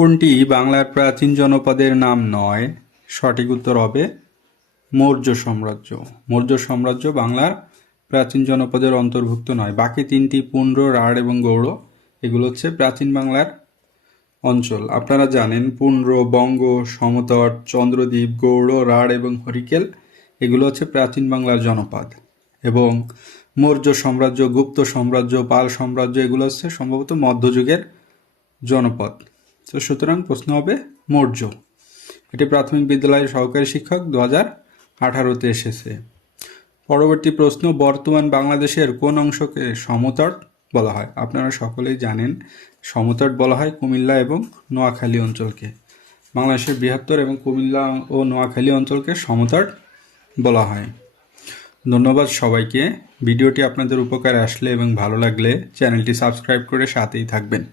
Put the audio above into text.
কোনটি বাংলার প্রাচীন জনপদের নাম নয়? সঠিক উত্তর হবে মৌর্য সাম্রাজ্য। মৌর্য সাম্রাজ্য বাংলার প্রাচীন জনপদের অন্তর্ভুক্ত নয়। বাকি তিনটি পুন্ড্র, রাঢ় এবং গৌড় এগুলো হচ্ছে প্রাচীন বাংলার অঞ্চল। আপনারা জানেন পুন্ড্র, বঙ্গ, সমতট, চন্দ্রদ্বীপ, গৌড়, রাঢ় এবং হরিকেল এগুলো হচ্ছে প্রাচীন বাংলার জনপদ। এবং মৌর্য সাম্রাজ্য, গুপ্ত সাম্রাজ্য, পাল সাম্রাজ্য এগুলো হচ্ছে সম্ভবত মধ্যযুগের জনপদ। তো সুতরাং প্রশ্ন হবে মৌর্য। এটি প্রাথমিক বিদ্যালয়ের সহকারী শিক্ষক 2018-তে এসেছে। পরবর্তী প্রশ্ন, বর্তমান বাংলাদেশের কোন অংশকে সমতট বলা হয়? আপনারা সকলেই জানেন সমতট বলা হয় কুমিল্লা এবং নোয়াখালী অঞ্চলকে। বাংলাদেশের বৃহত্তর এবং কুমিল্লা ও নোয়াখালী অঞ্চলকে সমতট বলা হয়। ধন্যবাদ সবাইকে। ভিডিওটি আপনাদের উপকারে আসলে এবং ভালো লাগলে চ্যানেলটি সাবস্ক্রাইব করে সাথেই থাকবেন।